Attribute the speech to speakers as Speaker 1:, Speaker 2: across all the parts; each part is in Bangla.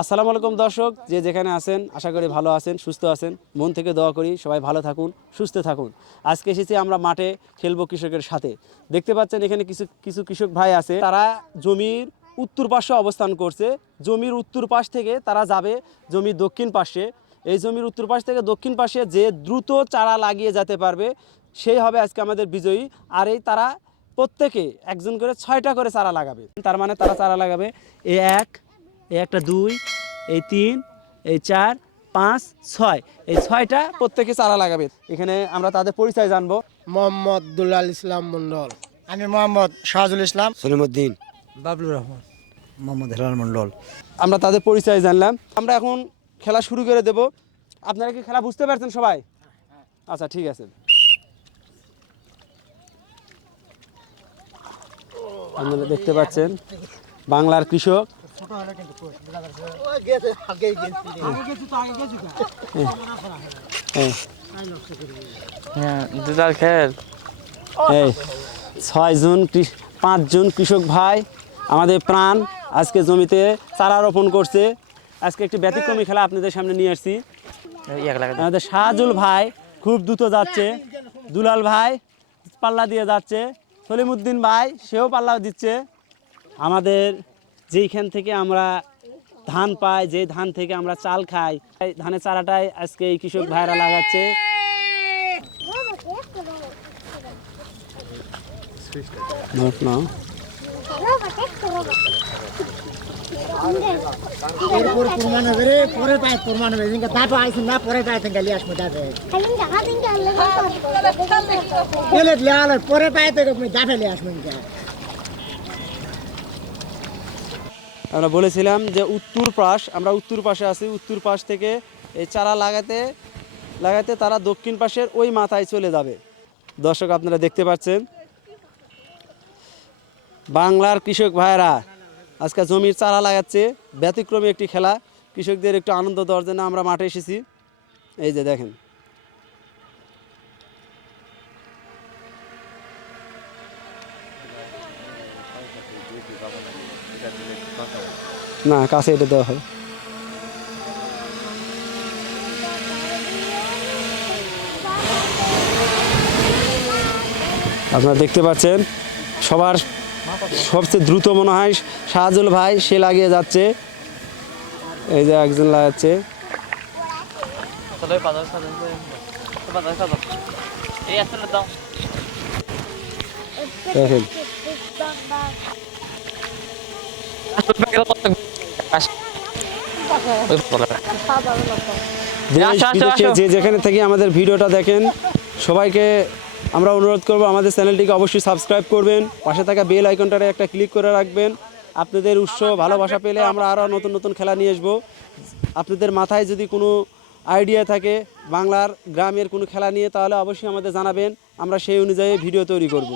Speaker 1: আসসালামু আলাইকুম দর্শক, যে যেখানে আছেন, আশা করি ভালো আছেন, সুস্থ আছেন। মন থেকে দোয়া করি, সবাই ভালো থাকুন, সুস্থ থাকুন। আজকে এসেছি আমরা মাঠে খেলব কৃষকের সাথে। দেখতে পাচ্ছেন এখানে কিছু কিছু কৃষক ভাই আছে। তারা জমির উত্তর পাশে অবস্থান করছে। জমির উত্তর পাশ থেকে তারা যাবে জমির দক্ষিণ পাশে। এই জমির উত্তর পাশ থেকে দক্ষিণ পাশে যে দ্রুত চারা লাগিয়ে যেতে পারবে, সেই হবে আজকে আমাদের বিজয়ী। আর এই তারা প্রত্যেকে একজন করে ছয়টা করে চারা লাগাবে। তার মানে তারা চারা লাগাবে। এ এক এই একটা দুই এই তিন এই চার পাঁচ ছয়। এই ছয়টা প্রত্যেকে চারা লাগাবে। এখানে আমরা তাদের পরিচয় জানব।
Speaker 2: মোহাম্মদ দুলাল ইসলাম মন্ডল। আমি মোহাম্মদ শাহজুল ইসলাম।
Speaker 1: সলিমুদ্দিন।
Speaker 3: বাবলুর রহমান। মোহাম্মদ হেলাল মন্ডল।
Speaker 1: আমরা তাদের পরিচয় জানলাম। আমরা এখন খেলা শুরু করে দেব। আপনারা কি খেলা বুঝতে পারছেন সবাই? আচ্ছা ঠিক আছে। আপনারা দেখতে পাচ্ছেন বাংলার কৃষক। এই,
Speaker 4: হ্যাঁ দুটার খেল।
Speaker 1: এই ছয় জুন কৃষ- পাঁচ জুন কৃষক ভাই আমাদের প্রাণ আজকে জমিতে চারা রোপণ করছে। আজকে একটি ব্যতিক্রমী খেলা আপনাদের সামনে নিয়ে আসছি।
Speaker 4: এক
Speaker 1: আমাদের শাহজুল ভাই খুব দ্রুত যাচ্ছে। দুলাল ভাই পাল্লা দিয়ে যাচ্ছে। সলিমুদ্দিন ভাই সেও পাল্লা দিচ্ছে। আমাদের যেইখান থেকে আমরা ধান পাই যে ধান থেকে আমরা চাল খাই এই ধানের চারাটাই আজকে এই কৃষক ভাইরা লাগাচ্ছে।
Speaker 2: এরপর হবে রে পরে পায় পরে পায়
Speaker 1: আমরা বলেছিলাম যে উত্তর পাশ, আমরা উত্তর পাশে আছি, উত্তর পাশ থেকে এই চারা লাগাতে লাগাতে তারা দক্ষিণ পাশের ওই মাথায় চলে যাবে। দর্শক, আপনারা দেখতে পাচ্ছেন? বাংলার কৃষক ভাইয়েরা, আজকে জমির চারা লাগাচ্ছে। ব্যতিক্রমী একটি খেলা। কৃষকদের একটু আনন্দ দেওয়ার জন্য আমরা মাঠে এসেছি। এই যে দেখেন না কাছে এটা দেওয়া হয়। আপনারা দেখতে পাচ্ছেন সবার সবচেয়ে দ্রুত মনে হয় শাহজুল ভাই সে লাগিয়ে যাচ্ছে। এই যে একজন লাগাচ্ছে। দেখেন। যে যেখানে থেকে আমাদের ভিডিওটা দেখেন সবাইকে আমরা অনুরোধ করব আমাদের চ্যানেলটিকে অবশ্যই সাবস্ক্রাইব করবেন পাশে থাকা বেল আইকনটারে একটা ক্লিক করে রাখবেন। আপনাদের উৎস ভালোবাসা পেলে আমরা আরও নতুন নতুন খেলা নিয়ে আসব। আপনাদের মাথায় যদি কোনো আইডিয়া থাকে বাংলার গ্রামের কোনো খেলা নিয়ে তাহলে অবশ্যই আমাদের জানাবেন। আমরা সেই অনুযায়ী ভিডিও তৈরি করব।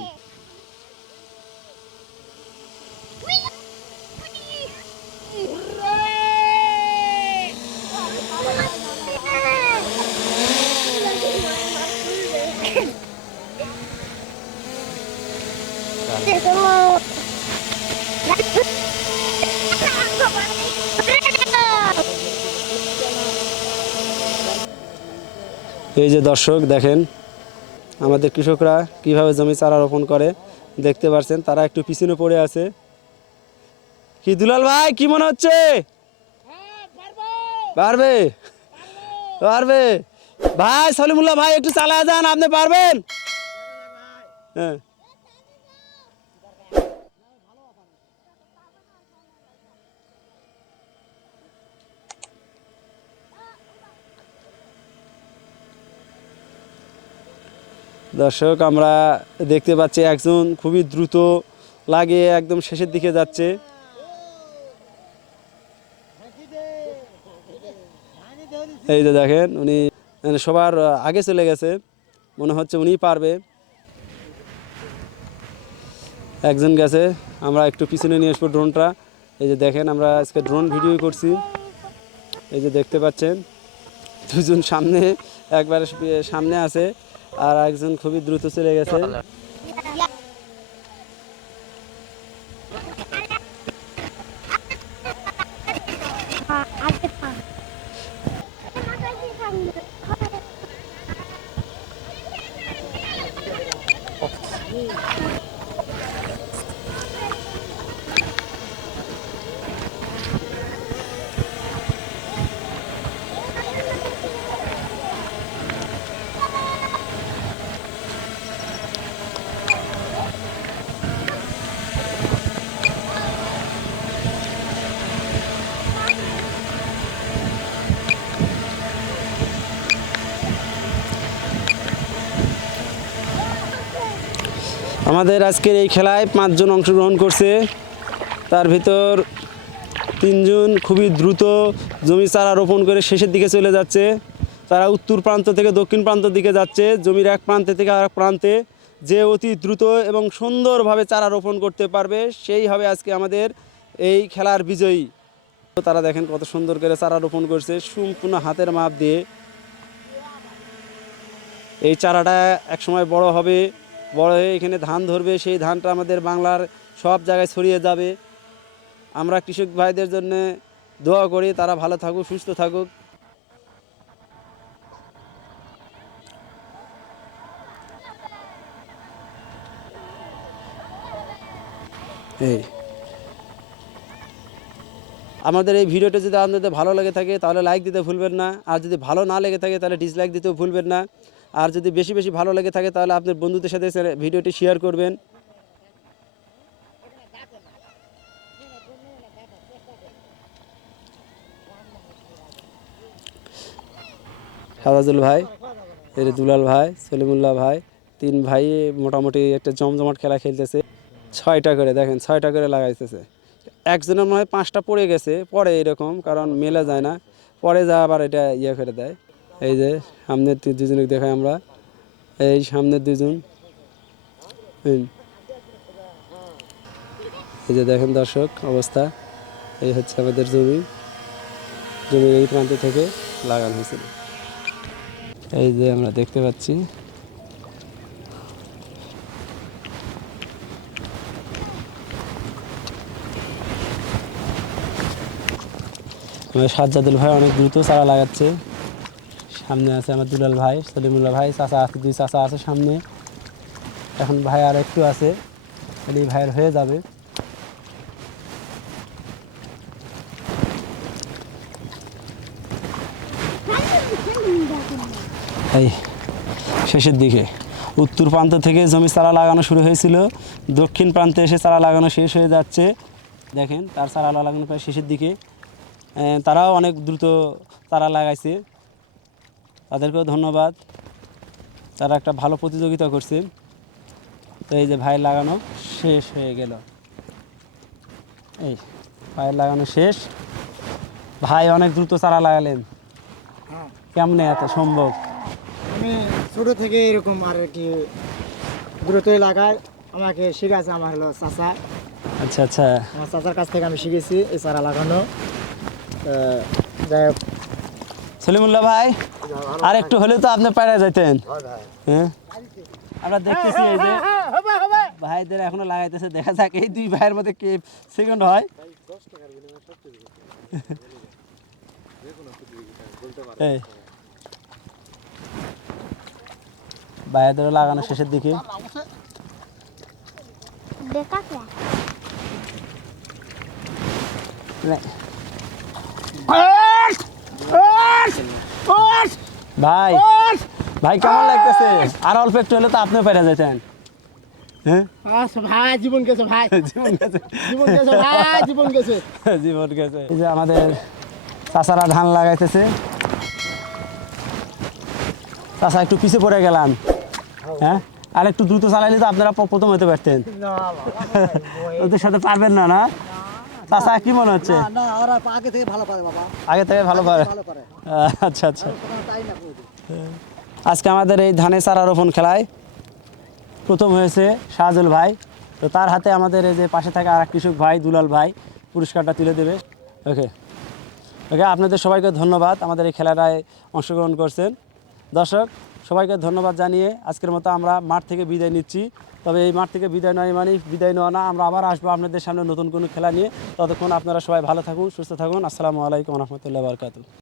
Speaker 1: এই যে দর্শক, দেখেন আমাদের কৃষকরা কীভাবে জমি চারা রোপণ করে, দেখতে পাচ্ছেন তারা একটু পিছনে পড়ে আছে। কি দুলাল ভাই, কি মনে হচ্ছে? পারবে? পারবে? ভাই, সলিমুল্লাহ ভাই, একটু চালায় যান, আপনি পারবেন? হ্যাঁ। দর্শক, আমরা দেখতে পাচ্ছি একজন খুবই দ্রুত লাগিয়ে একদম শেষের দিকে যাচ্ছে। এই যে দেখেন, উনি মানে সবার আগে চলে গেছে, মনে হচ্ছে উনি পারবে। একজন গেছে, আমরা একটু পিছনে নিয়ে আসব ড্রোনটা এই যে দেখেন, আমরা আজকে ড্রোন ভিডিও করছি। এই যে দেখতে পাচ্ছেন, দুজন সামনে, একবার সামনে আছে। আর একজন খুবই দ্রুত চলে গেছে।
Speaker 5: আগে
Speaker 1: আমাদের আজকের এই খেলায় পাঁচজন অংশগ্রহণ করছে। তার ভিতর তিনজন খুবই দ্রুত জমি চারা রোপণ করে শেষের দিকে চলে যাচ্ছে। তারা উত্তর প্রান্ত থেকে দক্ষিণ প্রান্তের দিকে যাচ্ছে, জমির এক প্রান্তে থেকে আরেক প্রান্তে। যে অতি দ্রুত এবং সুন্দরভাবে চারা রোপণ করতে পারবে, সেই হবে আজকে আমাদের এই খেলার বিজয়ী। তারা দেখেন কত সুন্দর করে চারা রোপণ করছে, সম্পূর্ণ হাতের মাপ দিয়ে। এই চারাটা একসময় বড় হবে। বড় হয়ে এখানে ধান ধরবে, সেই ধানটা আমাদের বাংলার সব জায়গায় ছড়িয়ে যাবে। আমরা কৃষক ভাইদের জন্য দোয়া করি, তারা ভালো থাকুক, সুস্থ থাকুক। এই। আমাদের এই ভিডিওটা যদি আপনাদের ভালো লেগে থাকে, তাহলে লাইক দিতে ভুলবেন না। আর যদি ভালো না লেগে থাকে, তাহলে ডিসলাইক দিতেও ভুলবেন না। আর যদি বেশি বেশি ভালো লেগে থাকে তাহলে আপনার বন্ধুদের সাথে ভিডিওটি শেয়ার করবেন। সাদাজুল ভাই দুলাল ভাই, সলিমুল্লাহ ভাই, তিন ভাই মোটামুটি একটা জমজমাট খেলা খেলতেছে। ছয়টা করে, দেখেন ছয়টা করে লাগাইতেছে। একজনের মনে হয় পাঁচটা পড়ে গেছে, পরে এরকম, কারণ মেলে যায় না। পরে যা আবার এটা ইয়ে করে দেয়। এই যে সামনের দুজনকে দেখাই আমরা। এই সামনের দুজন। এই যে দেখেন দর্শক অবস্থা। এই হচ্ছে আমাদের জমি। জমির এই প্রান্ত থেকে লাগানো হয়েছিল। এই যে আমরা দেখতে পাচ্ছি। সাজ্জাদুল ভাই অনেক দ্রুত চারা লাগাচ্ছে। সামনে আছে আমার দুলাল ভাই, সলিমুল্লাহ ভাই, চাচা আছে, দুই চাচা আছে সামনে। এখন ভাই আর একটু আছে এই ভাইয়ের হয়ে যাবে। এই, শেষের দিকে। উত্তর প্রান্ত থেকে জমি চারা লাগানো শুরু হয়েছিল। দক্ষিণ প্রান্তে এসে চারা লাগানো শেষ হয়ে যাচ্ছে। দেখেন, তার চারা লাগানো প্রায় শেষের দিকে। তারাও অনেক দ্রুত চারা লাগাইছে। তাদেরকেও ধন্যবাদ। তারা একটা ভালো প্রতিযোগিতা করছে। তো এই যে ভাই লাগানো শেষ হয়ে গেল। এই ভাইয়ের লাগানো শেষ। ভাই অনেক দ্রুত চারা লাগালেন।
Speaker 2: হ্যাঁ।
Speaker 1: কেমনে এত সম্ভব?
Speaker 2: আমি ছোটো থেকে এরকম আর কি দ্রুতই লাগাই। আমাকে শিখাছে আমার হলো চাচা।
Speaker 1: আচ্ছা আচ্ছা।
Speaker 2: আমার চাচার কাছ থেকে আমি শিখেছি এই চারা লাগানো। যাই হোক
Speaker 1: সলিমুল্লাহ ভাই আর একটু হলে তো আপনি পায়রা যাইতেন। হ্যাঁ? আমরা দেখতেছি এই যে ভাইদের এখনও লাগাইতেছে। দেখা যাক এই দুই ভাইয়ের মধ্যে কে সেকেন্ড হয়। এই। ভাইয়াদেরও লাগানো শেষের দিকে।
Speaker 5: দেখা
Speaker 1: নে। ভাই ভাই কেমন লাগতেছে আর অল্প একটু হলে তো আপনিও পেরে যেতেন হ্যাঁ
Speaker 2: আচ্ছা
Speaker 1: আমাদের চাচারা ধান লাগাইতেছে চাচা একটু পিছিয়ে পড়ে গেলাম হ্যাঁ আর একটু দ্রুত চালাইলে তো আপনারা প্রথম হতে পারতেন ওদের সাথে পারবেন না না চাচা কি মনে হচ্ছে?
Speaker 2: আগে থেকে ভালো পারে বাবা।
Speaker 1: আগে থেকে ভালো পারে আচ্ছা আচ্ছা। আজকে আমাদের এই ধানের চারা রোপণ খেলায় প্রথম হয়েছে শাহজুল ভাই। তো তার হাতে আমাদের এই যে পাশে থাকা আর কৃষক ভাই দুলাল ভাই পুরস্কারটা তুলে দেবে। ওকে। ওকে আপনাদের সবাইকে ধন্যবাদ আমাদের এই খেলাটায় অংশগ্রহণ করছেন। দর্শক সবাইকে ধন্যবাদ জানিয়ে আজকের মতো আমরা মাঠ থেকে বিদায় নিচ্ছি। তবে এই মাঠ থেকে বিদায় নয় মানে বিদায় নেওয়া না, আমরা আবার আসব আপনাদের সামনে নতুন কোনো খেলা নিয়ে। ততক্ষণ আপনারা সবাই ভালো থাকুন, সুস্থ থাকুন। আসসালামু আলাইকুম রহমতুল্লাহ বারকাতু